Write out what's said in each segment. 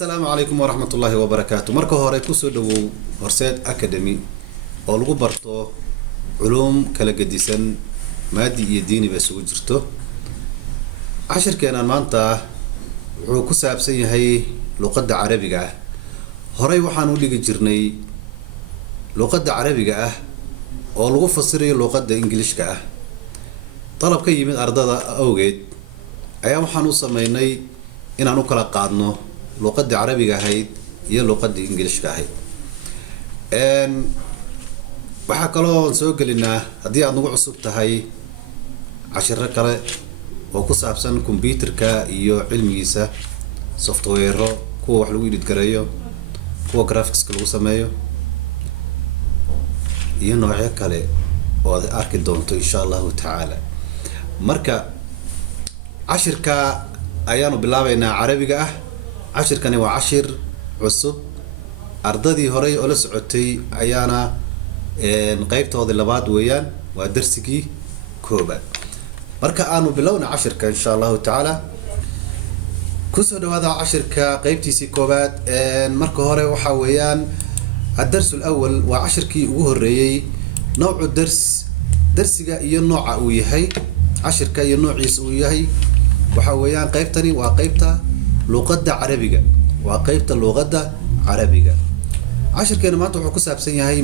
السلام عليكم ورحمة الله وبركاته. مركو هوري كوسو دو هرسات أكاديمي oo lagu barto علوم kala gedisan maadi iyo diini ba isugu jirto. Cashirkeenan maanta wuxuu ku saabsan yahay luqadda Carabiga ah. Horay waxaan u dhigi jirnay luqadda Carabiga ah oo lagu fasirayo luqadda Ingiriiska ah. Talab ka yimid ardada awgeed ayaa waxaan u sameynay inaan u kala qaadno luqadda Carabiga ahayd iyo luqadda Ingiriiska ahayd. waxaa kaloo soo gelinaa haddii aad nagu cusub tahay cashiro kale oo ku saabsan computerka iyo cilmigiisa, software kuwa wax lagu edit gareeyo, kuwa graphics lagu sameeyo iyo noocyo kale oo aad arki doonto insha Allah ta'ala. marka cashirka ayaanu bilaabaynaa Carabiga ah. cashirkani waa cashir cusub, ardadii horay oo la socotay ayaana qaybtoodii labaad weeyaan, waa darsigii koobaad. marka aanu bilowna cashirka insha Allah ta'ala. kusoo dhawaada cashirka qaybtiisii koobaad. marka hore waxa weeyaan الدرس الأول وعشركي وهريي نوع الدرس درسيga iyo nooca uu yahay cashirka iyo noociisa uu yahay waxa weeyaan qaybtani waa qaybta luqadda Carabiga, waa qaybta luqadda Carabiga. cashirkeena maanta wuxuu ku saabsan yahay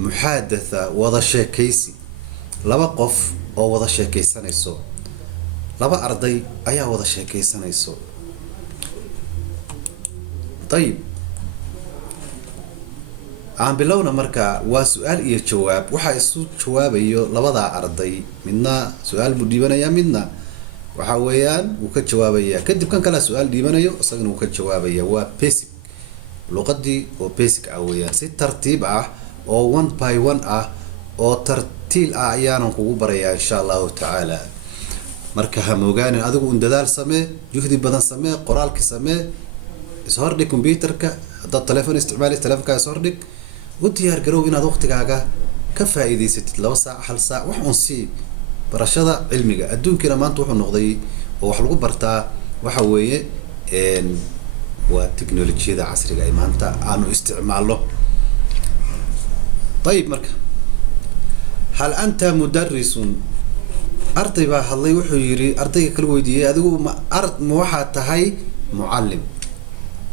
muxaadatha wada sheekaysi, laba qof oo wada sheekaysanayso, laba arday ayaa wada sheekaysanayso. طيب aan bilowna marka waa su'aal iyo jawaab. waxa isu jawaabayo labada arday, midna su'aal buu dhiibanaya, midna waxa weeyaan uu ka jawaabaya, kadib kan kale su'aal dhiibanayo isaguna uu ka jawaabaya. waa basic luqadii oo basic ah weeyaan, si tartiib ah oo one by one ah oo tartiil ah ayaan kugu barayaa insha Allah ta'ala. marka ha moogaan adigu un dadaal samee, juhdi badan samee, qoraalki samee, ishordhig computerka, hadda telefoon isticmaali telefoonka ishordhig, u diyaar garow inaad waqtigaaga ka faa'iideysatid 2 saac 1 saac wax un si barashada cilmiga. adduunkina maanta wuxuu noqday oo wax lagu bartaa waxa weeye waa teknolojiyada casriga ay maanta aanu isticmaalo. طيب marka hal anta mudarrisun, arday baa hadlay wuxuu yiri, ardayga kala weydiiyay adigu ma waxa tahay muallim?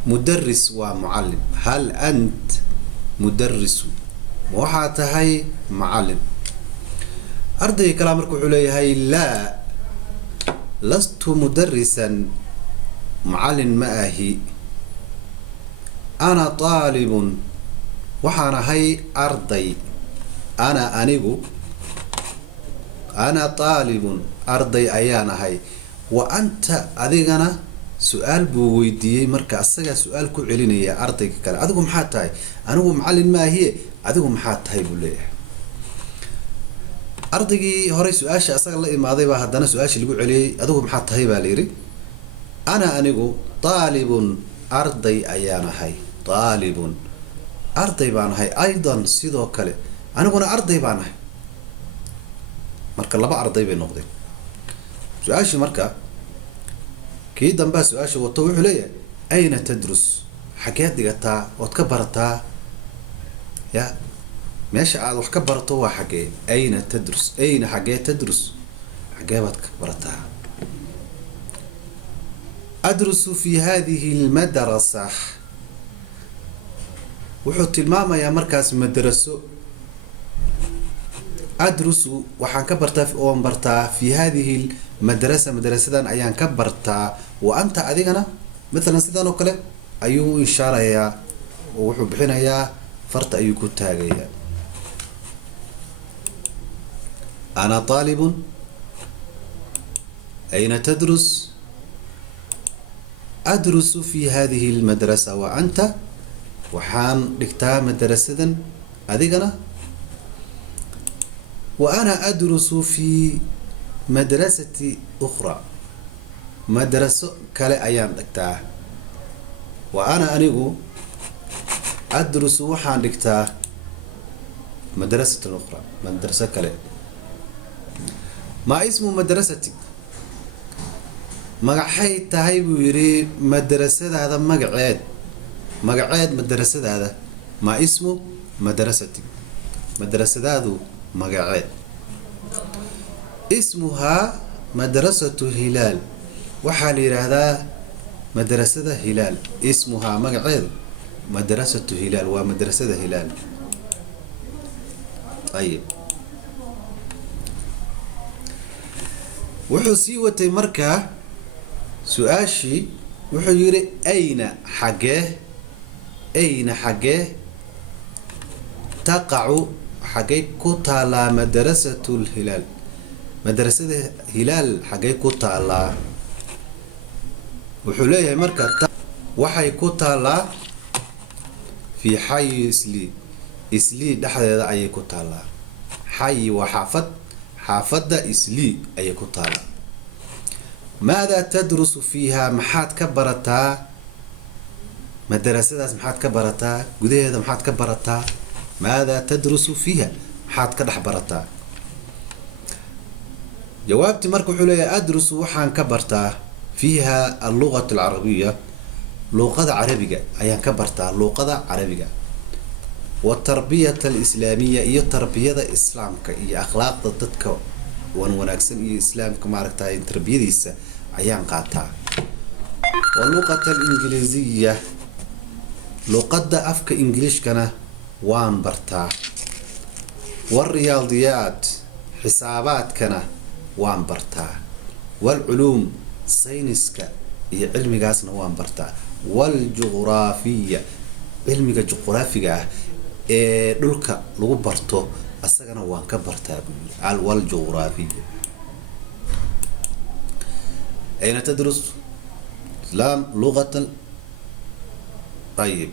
mudarris waa muallim. hal ant mudarrisu waxa tahay muallim? ardayga kala markuu wuxuu leeyahay la lastu mudarrisan, muallim ma ahi. ana talibun, waxaan ahay arday. anigu ana talibun, arday ayaan ahay. wa anta, adigana su'aal buu weydiiyay, marka asaga su'aal ku celinaya ardayga kale. adigu maxaa tahay? anigu muallim ma ahi, adigu maxaa tahay buu leeyahay. ardaygii hore su'aasha asaga la imaaday baa haddana su'aasha lagu celiyay, adigu maxaa tahay baa la yiri. anigu talibun, arday ayaan ahay. talibun, arday baan ahay. aydan, sidoo kale aniguna arday baan ahay. marka laba arday bay noqdeen. su'aasha marka kii dambe su'aasha wato wuxuu leeyahay ayna tadrus, xageed dhigataa ood ka barataa? ya meesha aad wax ka barato waa xagee? ayna tadrus, ayna xagee tadrus, xagee baad ka barataa? adrusu fi hadhihi almadrasa, wuxuu tilmaamayaa markaas madraso. adrusu waxaan ka bartaa oo bartaa fi hadhihi madrasa, madrasadan ayaan ka bartaa. wa anta, adigana midna sidan oo kale ayuu ishaarayaa oo wuxuu bixinayaa farta ayuu ku taagayaa. ana talibun, ayna tadrus, adrusu fi hadhihi almadrasa. wa anta, waxaan dhigtaa madrasadan, adigana wa ana adrusu fi madrasati ukhra, madraso kale ayaan dhigtaa. wa ana, anigu adrusu, waxaan dhigtaa madrasatan ukhra, madraso kale. ma ismu madrasatik, magacay tahay buu yidhi madrasadaada magaceed madrasadaada ma ismu madrasati madrasadaadu magaceed ismuhaa madrasatu hilaal waxaa la yidhaahdaa madrasada hilaal ismuhaa magaceedu madrasatu hilaal waa madrasada hilaal ayib wuxuu sii watay markaa su-aashii wuxuu yidhi ayna xaggee taqacu xaggay ku taalaa madrasatu lhilaal madrasada hilaal xaggay ku taalaa wuxuu leeyahay marka waxay ku taalaa fii xayi islii dhexdeeda ayay ku taalaa xayi waa xaafadda islii ayay ku taalaa maadaa tadrusu fiiha maxaad ka barataa madrasadaas maxaad ka barataa gudaheeda maxaad ka barataa maadaa tadrusu fiiha maxaad ka dhex barataa jawaabtii marka wuxuu leeyahay adrusu waxaan ka bartaa fiiha allugat alcarabiya luuqada carabiga ayaan ka bartaa luuqada carabiga watarbiyata alislaamiya iyo tarbiyada islaamka iyo akhlaaqda dadka wanaagsan iyo islaamka maaragtay tarbiyadiisa ayaan qaataa waluqata alingiliisiya luqadda afka ingiliishkana waan bartaa walriyaadiyaat xisaabaadkana waan bartaa walculuum sayniska iyo cilmigaasna waan bartaa waljuqraafiya cilmiga juqraafiga ah ee dhulka lagu barto asagana waan ka bartaa waljuqraafiya ayna tadrus islam luqatan طيب